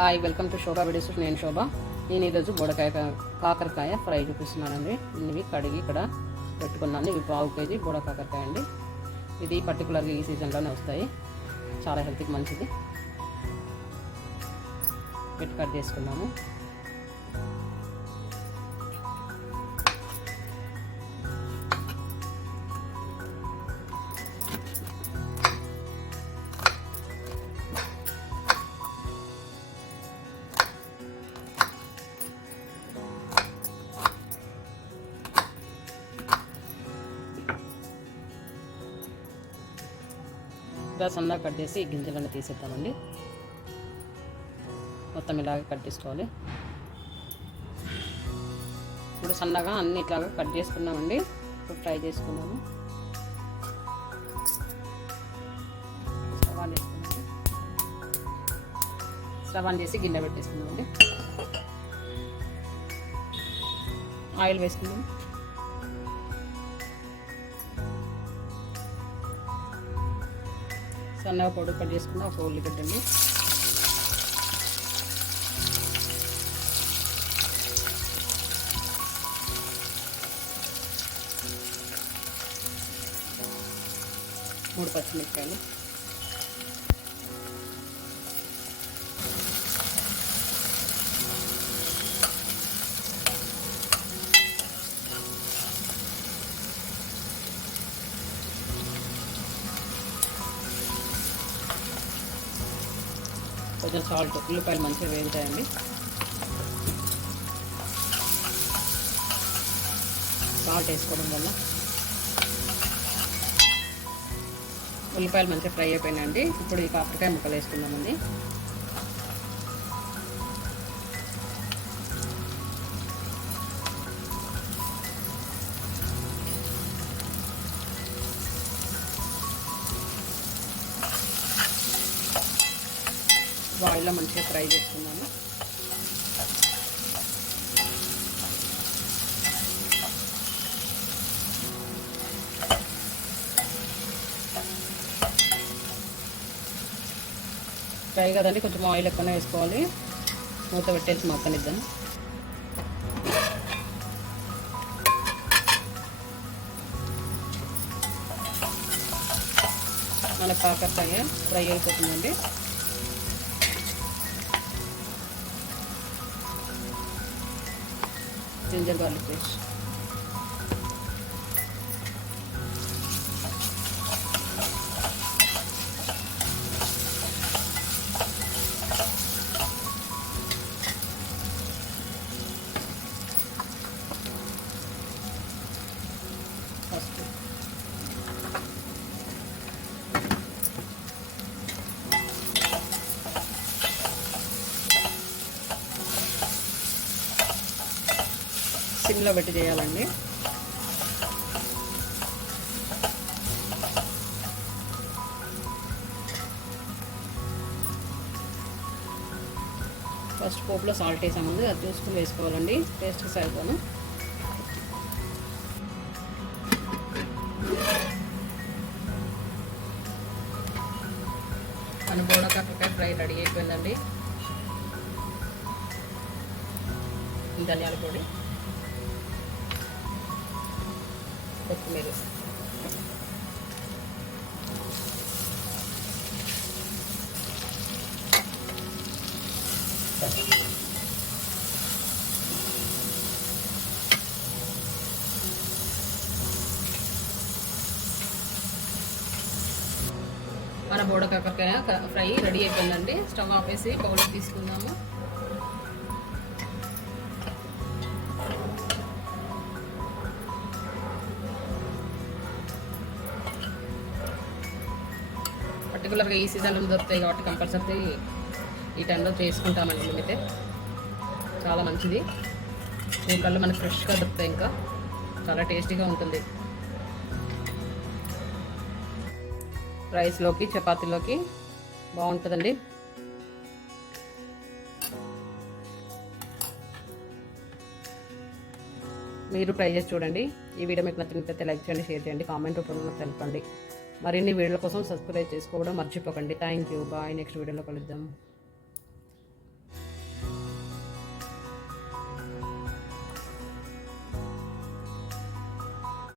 Hi, welcome to Shobha videos. నేను శోభ. నేను ఈరోజు కాకరకాయ ఫ్రై చూపిస్తున్నానండి. ఇవి కడిగి ఇక్కడ పెట్టుకున్నాను. ఇవి 1/2 kg కాకరకాయ అండి. ఇది పర్టికులర్గా ఈ సీజన్లోనే వస్తాయి. చాలా హెల్త్కి మంచిది. పెట్టి కట్ చేసుకున్నాము. ఇలా సన్నగా కట్ చేసి గింజలను తీసేద్దామండి. మొత్తం ఇలాగ కట్ చేసుకోవాలి. ఇప్పుడు సన్నగా అన్ని ఇట్లాగా కట్ చేసుకున్నామండి. ఇప్పుడు ఫ్రై చేసుకున్నాము. స్టవ్ ఆన్ చేసి గిన్నె పెట్టేసుకున్నామండి. ఆయిల్ వేసుకున్నాము. సన్నగా పొడి కట్ చేసుకున్న ఒక ఉల్లిగడ్డ అండి. మూడు పచ్చిమిరపకాయలు, కొంచెం సాల్ట్. ఉల్లిపాయలు మంచిగా వేగుతాయండి. సాల్ట్ వేసుకోవడం వల్ల ఉల్లిపాయలు మంచిగా ఫ్రై అయిపోయినాయండి. ఇప్పుడు ఈ కాకరకాయ ముక్కలు వేసుకుందామండి. ఆయిల్లో మంచిగా ఫ్రై చేసుకున్నాము. ఫ్రై కదండి, కొంచెం ఆయిల్ ఎక్కువనే వేసుకోవాలి. మూత పెట్టేసి మగ్గనిద్దాం. మన కాకరకాయ ఫ్రై అయిపోతుందండి. జింజర్ గార్లిక్ పేస్ట్, పసుపు, సిమ్లో పెట్టి చేయాలండి. ఫస్ట్ పోపులో సాల్ట్ వేసామండి, అది చూసుకుని వేసుకోవాలండి. టేస్ట్కి సరిపోను. మన కాకరకాయ ఫ్రై రెడీ అయిపోయిందండి. ధనియాల పొడి, కొత్తిమీర, మన కాకరకాయ ఫ్రై రెడీ అయిపోయిందండి. స్టవ్ ఆపేసి బౌల్ తీసుకుందాము. పర్టికులర్గా ఈ సీజన్లో దొరుకుతాయి కాబట్టి కంపల్సరీ ఈ టైంలో చేసుకుంటామండి. మేమైతే చాలా మంచిది. దీనివల్ల మనకు ఫ్రెష్గా దొరుకుతాయి. ఇంకా చాలా టేస్టీగా ఉంటుంది. రైస్లోకి, చపాతీలోకి బాగుంటుందండి. మీరు ట్రై చేసి చూడండి. ఈ వీడియో మీకు నచ్చినట్లయితే లైక్ చేయండి, షేర్ చేయండి, కామెంట్ రూపంలో తెలపండి. మరిన్ని వీడియోల కోసం సబ్స్క్రైబ్ చేసుకోవడం మర్చిపోకండి. Thank you. బాయ్. నెక్స్ట్ వీడియోలో కలుద్దాం.